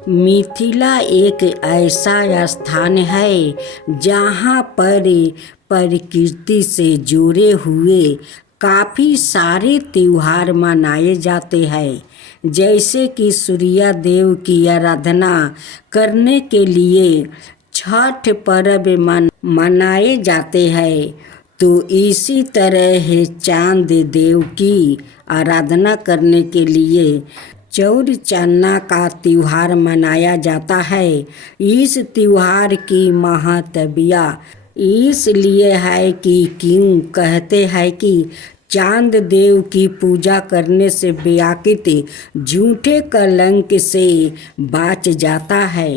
मिथिला एक ऐसा स्थान है जहाँ पर प्रकृति से जुड़े हुए काफ़ी सारे त्योहार मनाए जाते हैं। जैसे कि सूर्य देव की आराधना करने के लिए छठ पर्व मनाए जाते हैं, तो इसी तरह चांद देव की आराधना करने के लिए चौरचन्ना का त्योहार मनाया जाता है। इस त्योहार की महत्वता इसलिए है कि क्यों कहते हैं कि चांद देव की पूजा करने से व्याकृत झूठे कलंक से बच जाता है।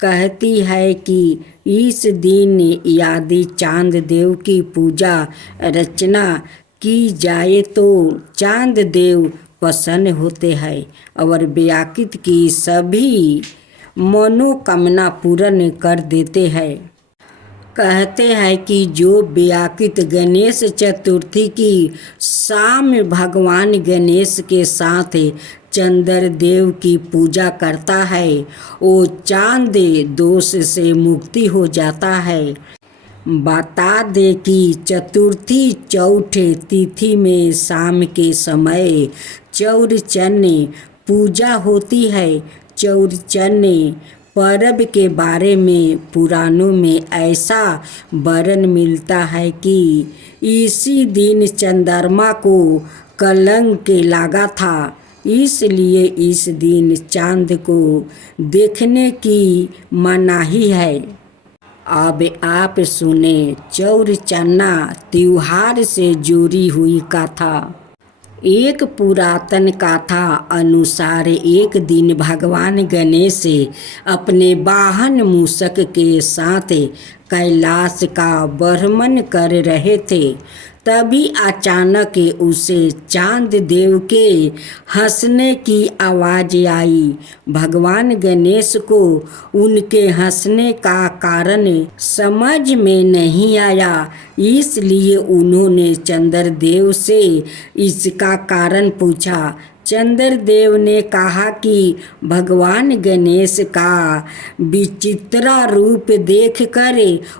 कहती है कि इस दिन यदि चांद देव की पूजा अर्चना की जाए तो चांद देव प्रसन्न होते हैं और व्याकृत की सभी मनोकामना पूर्ण कर देते हैं। कहते हैं कि जो व्याकृत गणेश चतुर्थी की शाम भगवान गणेश के साथ चंद्र देव की पूजा करता है, वो चांद दोष से मुक्ति हो जाता है। बता दे कि चतुर्थी चौथ तिथि में शाम के समय चौरचन्ना पूजा होती है। चौरचन्ना पर्व के बारे में पुराणों में ऐसा वर्णन मिलता है कि इसी दिन चंद्रमा को कलंक लगा था, इसलिए इस दिन चांद को देखने की मनाही है। अब आप सुने चौरचन्ना त्योहार से जुड़ी हुई कथा। एक पुरातन कथा अनुसार एक दिन भगवान गणेश अपने वाहन मूषक के साथ कैलाश का भ्रमण कर रहे थे। तभी अचानक उसे चांद देव के हंसने की आवाज़ आई। भगवान गणेश को उनके हंसने का कारण समझ में नहीं आया, इसलिए उन्होंने चंद्रदेव से इसका कारण पूछा। चंद्रदेव ने कहा कि भगवान गणेश का विचित्र रूप देखकर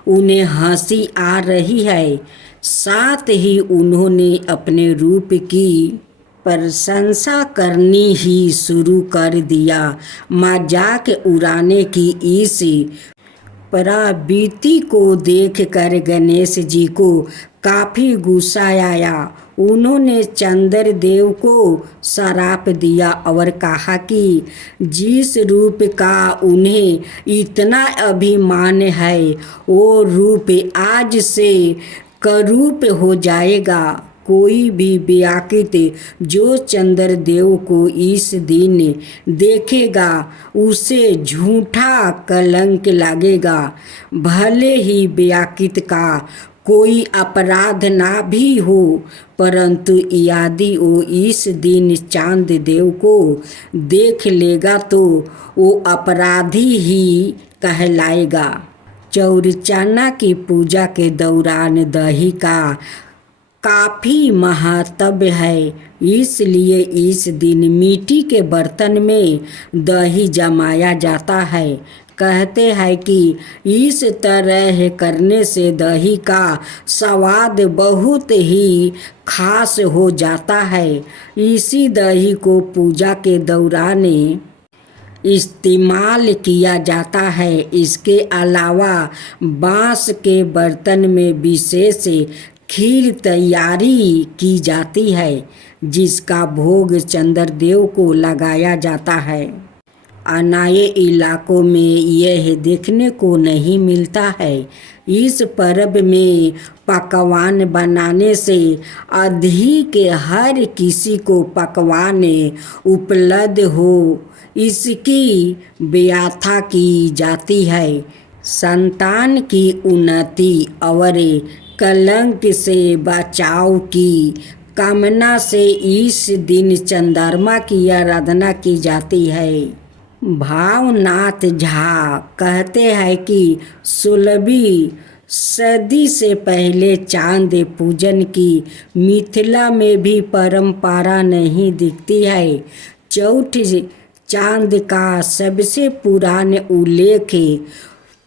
उन्हें हंसी आ रही है। साथ ही उन्होंने अपने रूप की प्रशंसा करनी ही शुरू कर दिया। मजाक उड़ाने की इस प्रवृत्ति को देखकर गणेश जी को काफ़ी गुस्सा आया। उन्होंने चंद्रदेव को श्राप दिया और कहा कि जिस रूप का उन्हें इतना अभिमान है, वो रूप आज से करूप हो जाएगा। कोई भी व्याकृत जो चंद्रदेव को इस दिन देखेगा, उसे झूठा कलंक लगेगा। भले ही व्याकृत का कोई अपराध ना भी हो, परंतु यदि वो इस दिन चांद देव को देख लेगा तो वो अपराधी ही कहलाएगा। चौरचन्ना की पूजा के दौरान दही का काफ़ी महत्व है, इसलिए इस दिन मिट्टी के बर्तन में दही जमाया जाता है। कहते हैं कि इस तरह करने से दही का स्वाद बहुत ही खास हो जाता है। इसी दही को पूजा के दौरान इस्तेमाल किया जाता है। इसके अलावा बांस के बर्तन में विशेष खीर तैयारी की जाती है, जिसका भोग चंद्रदेव को लगाया जाता है। अन्य इलाकों में यह देखने को नहीं मिलता है। इस पर्व में पकवान बनाने से अधिक हर किसी को पकवान उपलब्ध हो, इसकी व्याख्या की जाती है। संतान की उन्नति और कलंक से बचाव की कामना से इस दिन चंद्रमा की आराधना की जाती है। भावनाथ झा कहते हैं कि 16वीं सदी से पहले चांद पूजन की मिथिला में भी परंपरा नहीं दिखती है। चौथ चांद का सबसे पुरान उल्लेख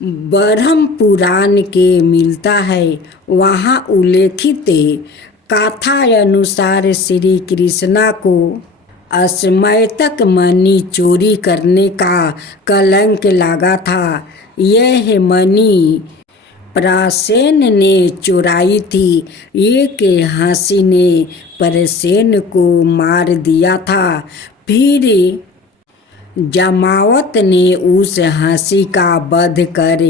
ब्रह्म पुराण के मिलता है। वहाँ उल्लेखित कथा अनुसार श्री कृष्णा को असमय तक मणि चोरी करने का कलंक लगा था। यह मणि प्रसेन ने चुराई थी। एक हाथी ने प्रसेन को मार दिया था। फिर जमावत ने उस हाथी का वध कर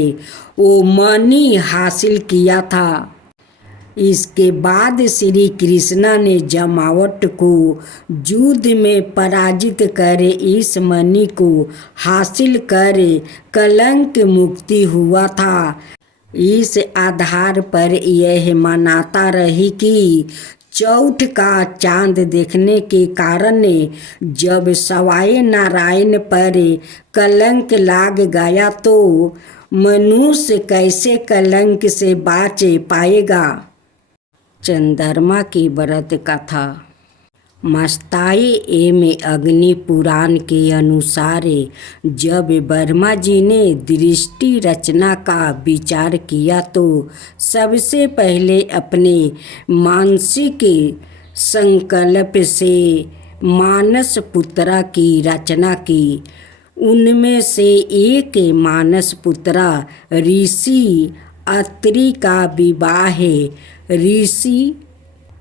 वो मणि हासिल किया था। इसके बाद श्री कृष्णा ने जमावट को युद्ध में पराजित कर इस मणि को हासिल कर कलंक मुक्ति हुआ था। इस आधार पर यह मान्यता रही कि चौथ का चांद देखने के कारण जब सवाई नारायण पर कलंक लाग गया तो मनुष्य कैसे कलंक से बच पाएगा। चंद्रमा की व्रत कथा। मस्ताई एवं अग्नि पुराण के अनुसार जब ब्रह्मा जी ने दृष्टि रचना का विचार किया तो सबसे पहले अपने मानसिक संकल्प से मानस पुत्रा की रचना की। उनमें से एक मानस पुत्रा ऋषि अत्रि का विवाह ऋषि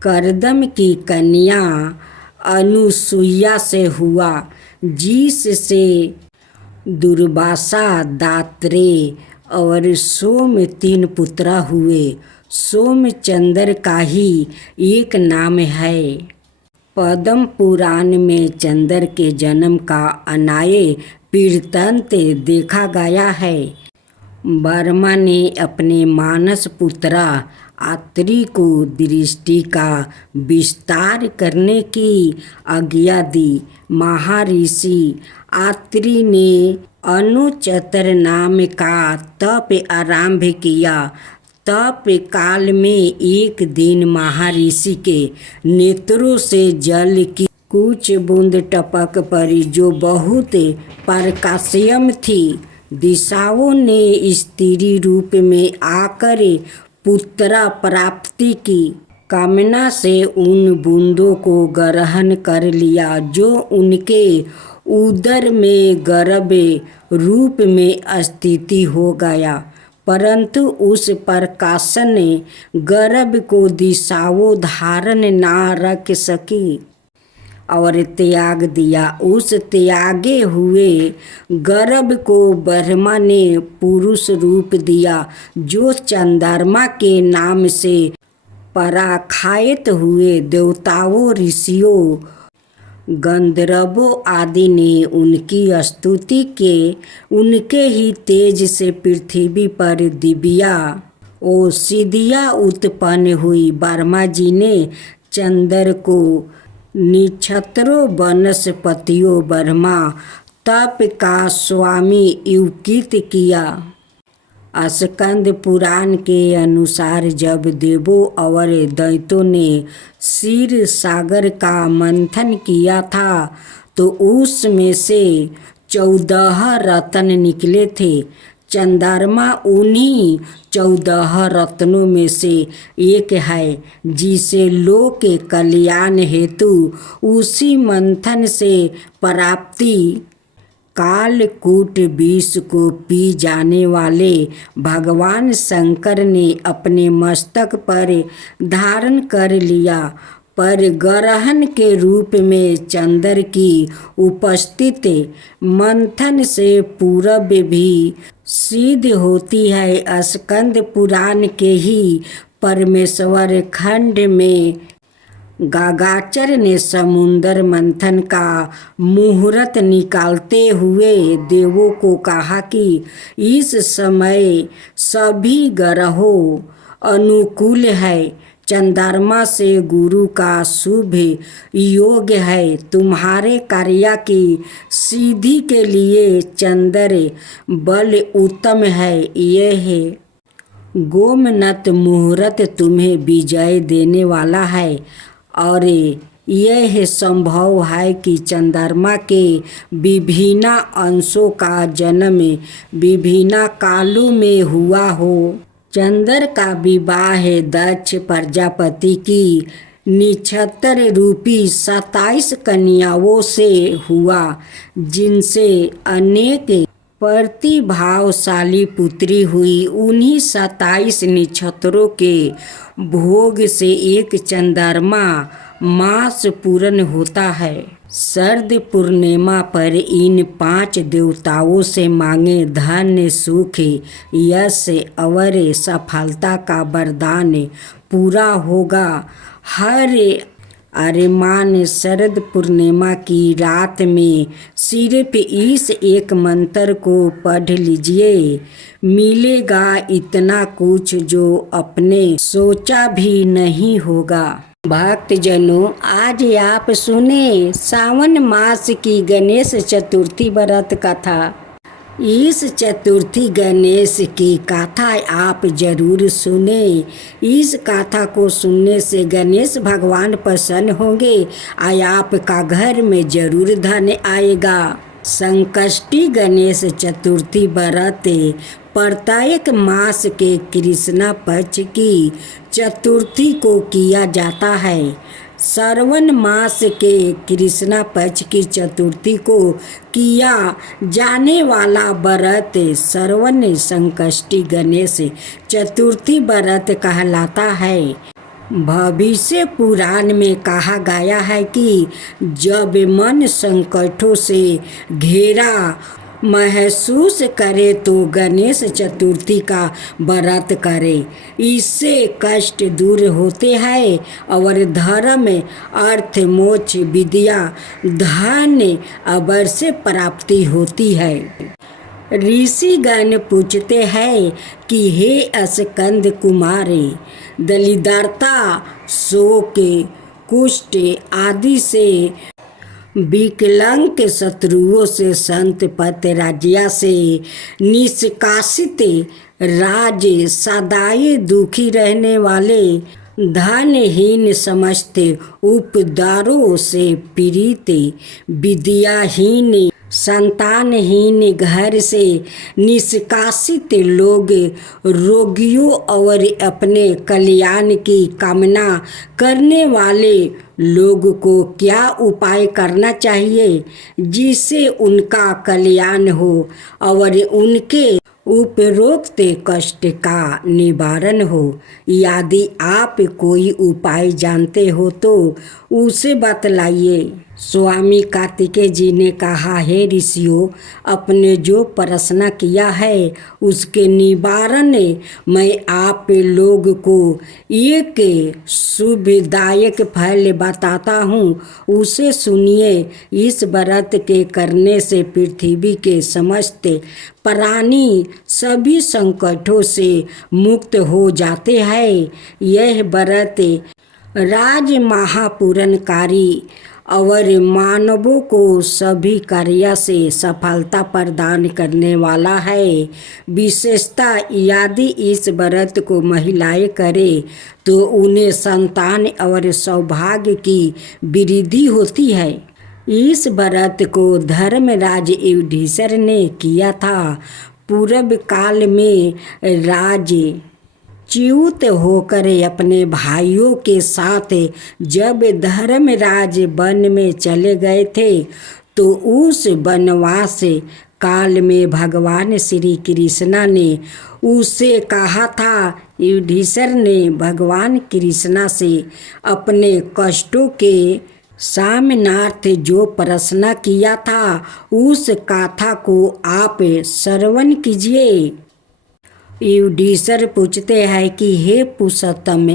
करदम की कन्या अनुसुईया से हुआ, जिससे दुर्वासा, दात्रेय और सोम 3 पुत्र हुए। सोमचंद्र का ही एक नाम है। पद्म पुराण में चंद्र के जन्म का अन्याय वृत्तांत देखा गया है। ब्रह्मा ने अपने मानस पुत्रा अत्रि को दृष्टि का विस्तार करने की आज्ञा दी। महर्षि अत्रि ने अनुचतर नाम का तप आरंभ किया। तप काल में एक दिन महर्षि के नेत्रों से जल की कुछ बूंद टपक पड़ी जो बहुत प्रकाशमय थी। दिशाओं ने स्त्री रूप में आकर पुत्र प्राप्ति की कामना से उन बूंदों को ग्रहण कर लिया जो उनके उदर में गर्भ रूप में स्थित हो गया। परंतु उस प्रकाश ने गर्भ को दिशाओं धारण न रख सकी और त्याग दिया। उस त्यागे हुए गर्भ को ब्रह्मा ने पुरुष रूप दिया जो चंद्रमा के नाम से पराखायित हुए। देवताओं, ऋषियों, गंधर्वों आदि ने उनकी स्तुति के उनके ही तेज से पृथ्वी पर दिव्या औषधियाँ उत्पन्न हुई। ब्रह्मा जी ने चंद्र को नक्षत्रों, वनस्पतियों, ब्रह्मा तप का स्वामी युक्त किया। स्कंद पुराण के अनुसार जब देवों और दैत्यों ने क्षीर सागर का मंथन किया था तो उसमें से 14 रत्न निकले थे। चंद्रमा उन्हीं 14 रत्नों में से एक है जिसे लोक के कल्याण हेतु उसी मंथन से प्राप्ति कालकूट विष को पी जाने वाले भगवान शंकर ने अपने मस्तक पर धारण कर लिया। पर ग्रहण के रूप में चंद्र की उपस्थिति मंथन से पूर्व भी सिद्ध होती है। स्कंद पुराण के ही परमेश्वर खंड में गागाचर ने समुद्र मंथन का मुहूर्त निकालते हुए देवों को कहा कि इस समय सभी ग्रहों अनुकूल है। चंद्रमा से गुरु का शुभ योग है। तुम्हारे कार्य की सिद्धि के लिए चंद्र बल उत्तम है। यह गोमनत मुहूर्त तुम्हें विजय देने वाला है और यह संभव है कि चंद्रमा के विभिन्न अंशों का जन्म विभिन्न कालों में हुआ हो। चंद्र का विवाह दक्ष प्रजापति की नक्षत्र रूपी 27 कन्याओं से हुआ, जिनसे अनेक प्रतिभाशाली पुत्री हुई। उन्हीं 27 नक्षत्रों के भोग से एक चंद्रमा मास पूर्ण होता है। शरद पूर्णिमा पर इन 5 देवताओं से मांगे धन, सुख, यश और सफलता का वरदान पूरा होगा। हर अरमान शरद पूर्णिमा की रात में सिर्फ इस एक मंत्र को पढ़ लीजिए, मिलेगा इतना कुछ जो अपने सोचा भी नहीं होगा। भक्तजनों, आज आप सुने सावन मास की गणेश चतुर्थी व्रत कथा। इस चतुर्थी गणेश की कथा आप जरूर सुने। इस कथा को सुनने से गणेश भगवान प्रसन्न होंगे और आपका घर में जरूर धन आएगा। संकष्टी गणेश चतुर्थी व्रत प्रत्येक मास के कृष्ण पक्ष की चतुर्थी को किया जाता है। श्रावण मास के कृष्ण पक्ष की चतुर्थी को किया जाने वाला व्रत श्रावण संकष्टी गणेश चतुर्थी व्रत कहलाता है। भविष्य पुराण में कहा गया है कि जब मन संकटों से घेरा महसूस करे तो गणेश चतुर्थी का व्रत करे। इससे कष्ट दूर होते हैं और धर्म, अर्थ, मोक्ष, विद्या, धन अवश्य प्राप्ति होती है। ऋषिगण पूछते हैं कि हे स्कंद कुमार, दरिद्रता, शोक, कुष्ठ आदि से विकलांग शत्रुओं से, संत पत राज्य से निष्कासित, राज सदाई दुखी रहने वाले, धनहीन समस्त उपद्रवों से पीड़ित, विद्याहीन, संतानहीन, घर से निष्कासित लोग, रोगियों और अपने कल्याण की कामना करने वाले लोग को क्या उपाय करना चाहिए जिससे उनका कल्याण हो और उनके उपरोक्त कष्ट का निवारण हो। यदि आप कोई उपाय जानते हो तो उसे बतलाइए। स्वामी कार्तिकेय जी ने कहा, हे ऋषियों, अपने जो प्रश्न किया है उसके निवारण मैं आप लोग को एक शुभदायक फल बताता हूँ, उसे सुनिए। इस व्रत के करने से पृथ्वी के समस्त प्राणी सभी संकटों से मुक्त हो जाते हैं। यह व्रत राज महापूरणकारी और मानवों को सभी कार्य से सफलता प्रदान करने वाला है। विशेषता, यदि इस व्रत को महिलाएं करें तो उन्हें संतान और सौभाग्य की वृद्धि होती है। इस व्रत को धर्मराज युधिष्ठिर ने किया था। पूर्व काल में राज च्युत होकर अपने भाइयों के साथ जब धर्मराज वन में चले गए थे तो उस वनवास काल में भगवान श्री कृष्ण ने उसे कहा था। युधिष्ठिर ने भगवान कृष्ण से अपने कष्टों के सामनार्थ जो प्रश्न किया था उस कथा को आप श्रवण कीजिए। युधिष्ठिर पूछते हैं कि हे पुरुषोत्तम,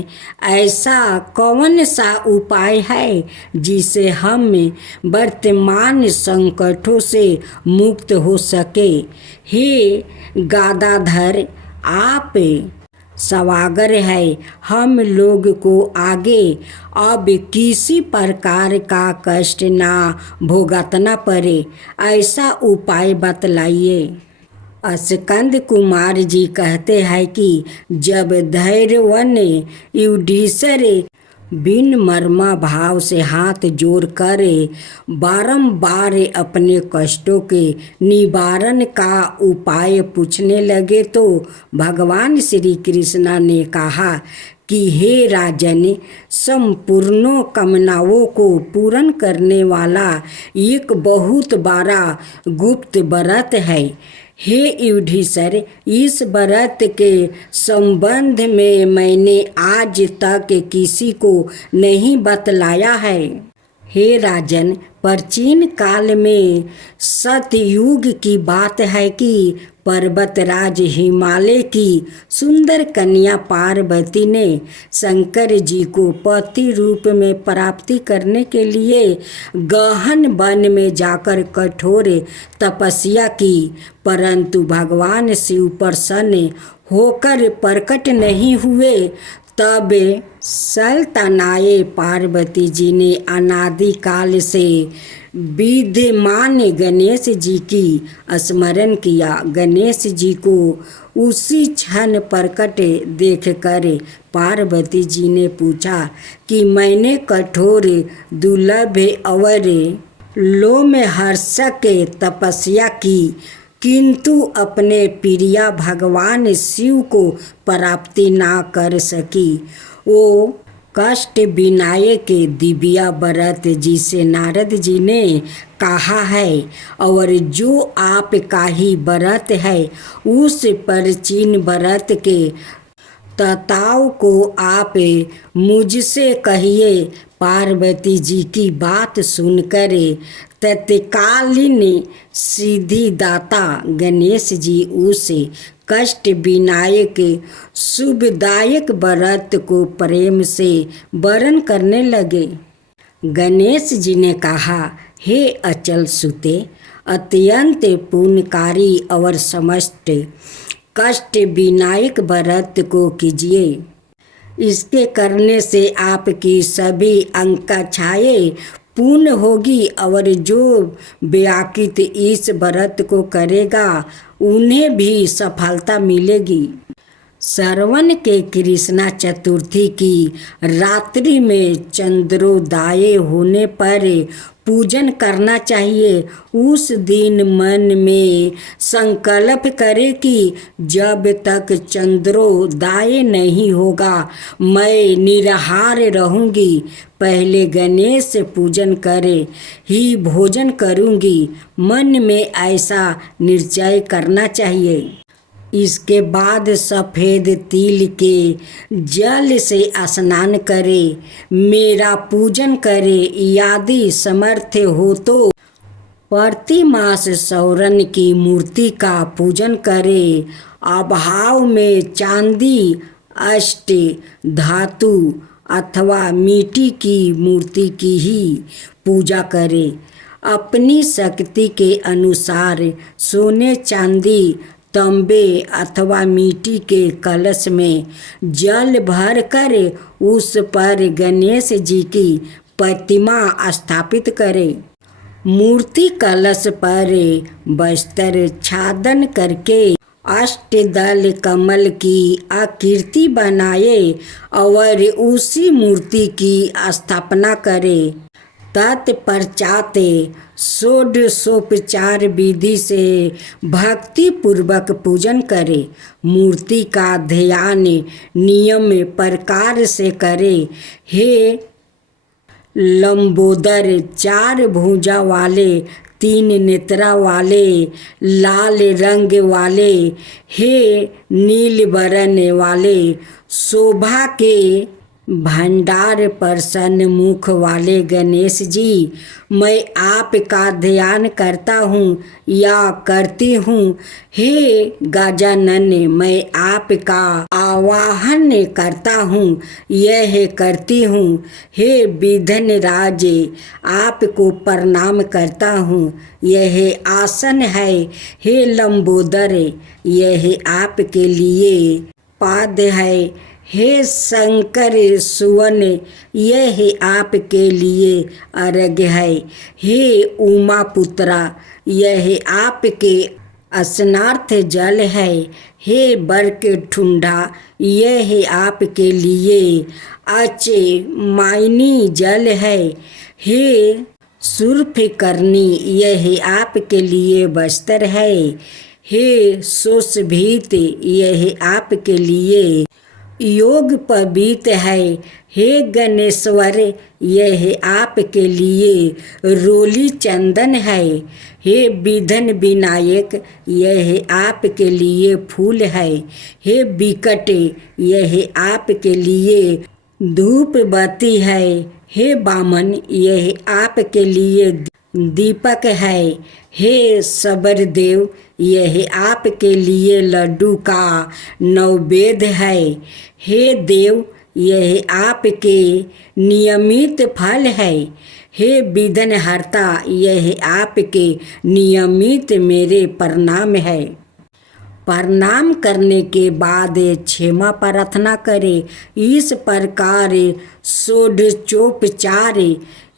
ऐसा कौन सा उपाय है जिससे हम वर्तमान संकटों से मुक्त हो सके। हे गादाधर, आप सवागर है, हम लोग को आगे अब किसी प्रकार का कष्ट ना भुगतना पड़े, ऐसा उपाय बतलाइए। स्कंद कुमार जी कहते हैं कि जब धैर्यवान युधिष्ठिर बिन मर्मा भाव से हाथ जोड़ कर बारंबार अपने कष्टों के निवारण का उपाय पूछने लगे तो भगवान श्री कृष्ण ने कहा कि हे राजन, संपूर्ण कामनाओं को पूर्ण करने वाला एक बहुत बड़ा गुप्त व्रत है। हे युधिष्ठिर, इस व्रत के संबंध में मैंने आज तक किसी को नहीं बतलाया है। हे राजन, प्राचीन काल में सतयुग की बात है कि पर्वतराज हिमालय की सुंदर कन्या पार्वती ने शंकर जी को पति रूप में प्राप्ति करने के लिए गहन वन में जाकर कठोर तपस्या की, परंतु भगवान शिव प्रसन्न होकर प्रकट नहीं हुए। तब सल्तनाए पार्वती जी ने अनादिकाल से विद्यमान गणेश जी की स्मरण किया। गणेश जी को उसी क्षण प्रकट देखकर पार्वती जी ने पूछा कि मैंने कठोर दुर्लभ और लोमहर्षक तपस्या की, किंतु अपने प्रिय भगवान शिव को प्राप्ति ना कर सकी। वो कष्ट विनायक दिव्य व्रत जिसे नारद जी ने कहा है और जो आपका ही व्रत है, उस प्राचीन व्रत के तत्वों को आप मुझसे कहिए। पार्वती जी की बात सुनकर तत्कालीन सिद्धिदाता गणेश जी उस कष्ट विनायक शुभदायक व्रत को प्रेम से वर्ण करने लगे। गणेश जी ने कहा, हे अचल सुते, अत्यंत पुण्यकारी और समस्त कष्ट विनायक व्रत को कीजिए। इसके करने से आपकी सभी आकांक्षाएं पूर्ण होगी और जो व्याकृत इस व्रत को करेगा उन्हें भी सफलता मिलेगी। श्रवण के कृष्णा चतुर्थी की रात्रि में चंद्रोदय होने पर पूजन करना चाहिए। उस दिन मन में संकल्प करे कि जब तक चंद्रोदय नहीं होगा मैं निराहार रहूंगी। पहले गणेश पूजन करे ही भोजन करूंगी। मन में ऐसा निश्चय करना चाहिए। इसके बाद सफ़ेद तिल के जल से स्नान करे, मेरा पूजन करे। यदि समर्थ हो तो प्रति मास सौरन की मूर्ति का पूजन करे। अभाव में चांदी, अष्ट धातु अथवा मिट्टी की मूर्ति की ही पूजा करे। अपनी शक्ति के अनुसार सोने, चांदी, तांबे अथवा मिट्टी के कलश में जल भर कर उस पर गणेश जी की प्रतिमा स्थापित करें। मूर्ति कलश पर वस्त्र छादन करके अष्टदल कमल की आकृति बनाए और उसी मूर्ति की स्थापना करे। तत्पश्चात षोडशोपचार विधि से भक्ति पूर्वक पूजन करे। मूर्ति का ध्यान नियम प्रकार से करे। हे लंबोदर, चार भुजा वाले, तीन नेत्रा वाले, लाल रंग वाले, हे नील वर्ण वाले, शोभा के भंडार प्रसन्न मुख वाले गणेश जी, मैं आपका ध्यान करता हूँ या करती हूँ। हे गजानन, मैं आपका आवाहन करता हूँ, यह करती हूँ। हे विघ्न राज, आपको प्रणाम करता हूँ, यह आसन है। हे लंबोदर, यह आपके लिए पाद है। हे शंकर सुवन, यह आपके लिए अर्घ्य है। हे उमा पुत्रा, यह आपके स्नार्थ जल है, हे बर्क ठुंडा यह है आपके लिए। अचे मायनी जल है, हे सुर्फ करनी यह है आपके लिए बस्तर है। हे सुशोभित यह है आपके लिए योग पवित है। हे गणेश्वर यह है आपके लिए रोली चंदन है। हे विघ्न विनायक यह है आपके लिए फूल है। हे विकट यह है आपके लिए धूप बत्ती है। हे बामन यह आपके लिए दीपक है। हे सबर देव यह आपके लिए लड्डू का नैवेद्य है। हे देव यह आपके नियमित फल है। हे विघ्न हर्ता यह आपके नियमित मेरे प्रणाम है। प्रणाम करने के बाद क्षमा प्रार्थना करें। इस प्रकार षोडशोपचार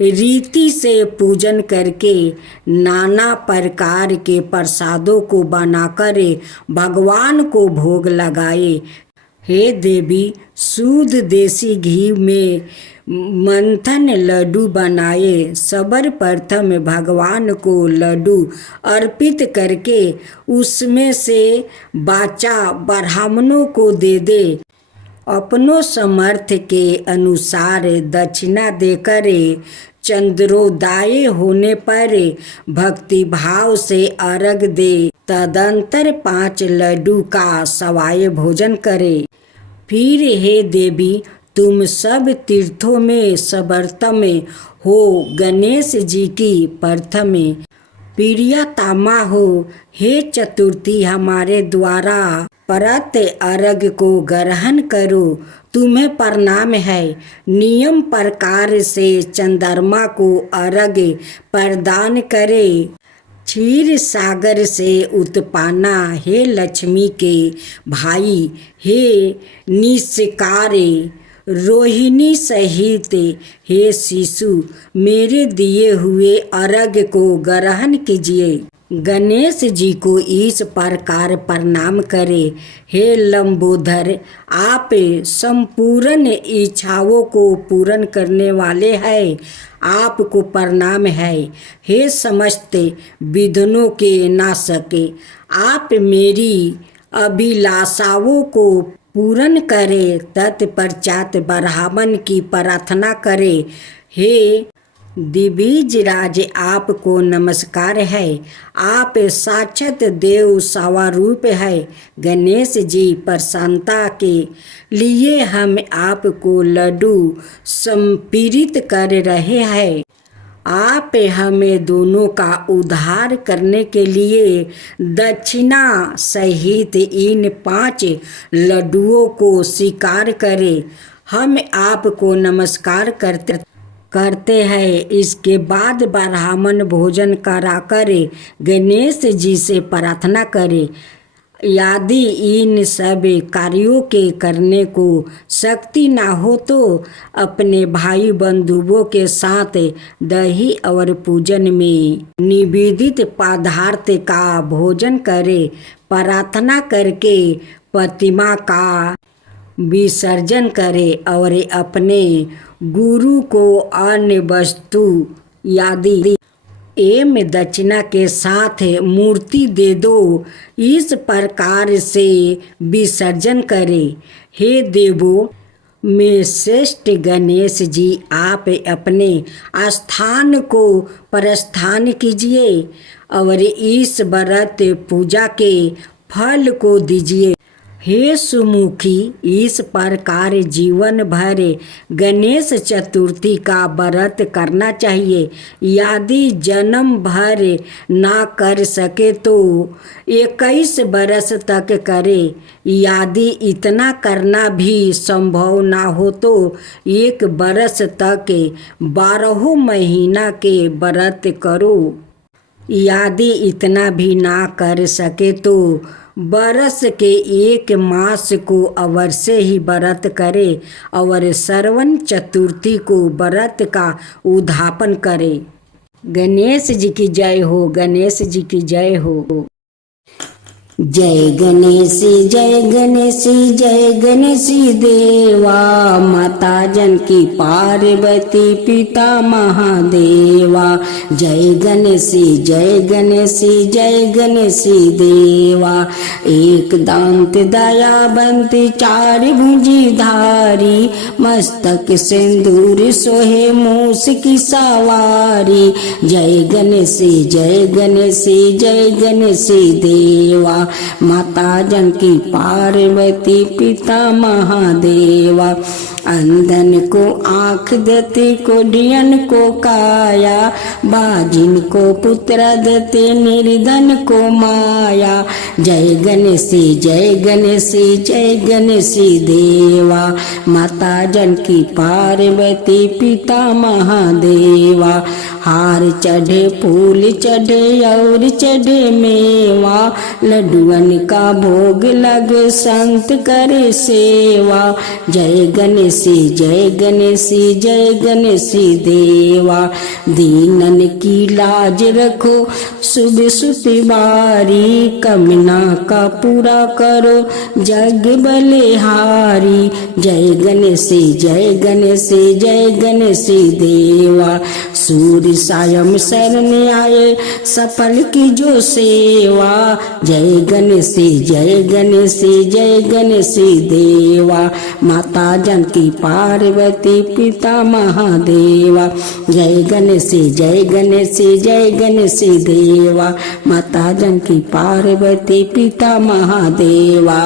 रीति से पूजन करके नाना प्रकार के प्रसादों को बनाकर भगवान को भोग लगाए। हे देवी, शुद्ध देसी घी में मंथन लड्डू बनाए। सर्वप्रथम भगवान को लड्डू अर्पित करके उसमें से बाचा ब्राह्मणों को दे दे। अपनों समर्थ के अनुसार दक्षिणा देकर चंद्रोदय होने पर भक्ति भाव से अर्घ दे। तदंतर 5 लड्डू का सवाय भोजन करे। फिर हे देवी, तुम सब तीर्थों में सर्वोत्तम हो। गणेश जी की प्रथम प्रियतमा हो। हे चतुर्थी, हमारे द्वारा परत अर्घ को ग्रहण करो। तुम्हें प्रणाम है। नियम प्रकार से चंद्रमा को अर्घ प्रदान करे। क्षीर सागर से उत्पन्ना हे लक्ष्मी के भाई, हे निष्कार रोहिणी सहित हे शिशु, मेरे दिए हुए अर्घ को ग्रहण कीजिए। गणेश जी को इस प्रकार प्रणाम करें। हे लंबोदर, आप संपूर्ण इच्छाओं को पूर्ण करने वाले हैं। आपको प्रणाम है। हे समस्त विघ्नों के नाशक, आप मेरी अभिलाषाओं को पूर्ण करें। तत्पश्चात ब्राह्मण की प्रार्थना करें। हे दिविज राज, आपको नमस्कार है। आप साक्षात देव स्वरूप है। गणेश जी, प्रसन्नता के लिए हम आपको लड्डू समर्पित कर रहे हैं। आप हमें दोनों का उद्धार करने के लिए दक्षिणा सहित इन 5 लड्डुओं को स्वीकार करें। हम आपको नमस्कार करते हैं। इसके बाद ब्राह्मण भोजन कराकर गणेश जी से प्रार्थना करें। यदि इन सब कार्यों के करने को शक्ति ना हो तो अपने भाई बंधुओं के साथ दही और पूजन में निवेदित पदार्थ का भोजन करें। प्रार्थना करके प्रतिमा का विसर्जन करें और अपने गुरु को अन्य वस्तु आदि एवं दक्षिणा के साथ मूर्ति दे दो। इस प्रकार से विसर्जन करें। हे देवों में श्रेष्ठ गणेश जी, आप अपने स्थान को प्रस्थान कीजिए और इस व्रत पूजा के फल को दीजिए। हे सुमुखी, इस प्रकार जीवन भर गणेश चतुर्थी का व्रत करना चाहिए। यदि जन्म भर ना कर सके तो 21 वर्ष तक करे। यदि इतना करना भी संभव ना हो तो 1 वर्ष तक 12 महीना के व्रत करो। यदि इतना भी ना कर सके तो बरस के 1 मास को अवश्य ही व्रत करे और श्रवण चतुर्थी को व्रत का उद्यापन करे। गणेश जी की जय हो। गणेश जी की जय हो। जय गणेश जय गणेश जय गणेश देवा, माता जानकी पार्वती पिता महादेवा। जय गणेश जय गणेश जय गणेश देवा, एक दांत दयावंत चार भुजी धारी, मस्तक सिंदूर सोहे मूस की सवारी। जय गणेश जय गणेश जय गणेश देवा, माता जानकी पार्वती पिता महादेवा। अंधन को आँख देते कोढ़ियन को काया, बाजिन को पुत्र देते निर्धन को माया। जय गणेश जय गणेश जय गणेश देवा, माता जानकी पार्वती पिता महादेवा। हार चढ़े फूल चढ़े और चढ़े मेवा, लड्डुअन का भोग लग संत करे सेवा। जय गणेश जय गणेश जय गणेश देवा, दीनन की लाज रखो सुबह सुतिवारी, कमना का पूरा करो जग बलिहारी। जय गणेश जय गणेश जय गणेश देवा, सूर्य सायं शरण आए सफल की जो सेवा। जय गणेश जय गणेश जय गणेश देवा, माता जानकी पार्वती पिता महादेवा। जय गणेश जय गणेश जय गणेश देवा, माता जानकी पार्वती पिता महादेवा।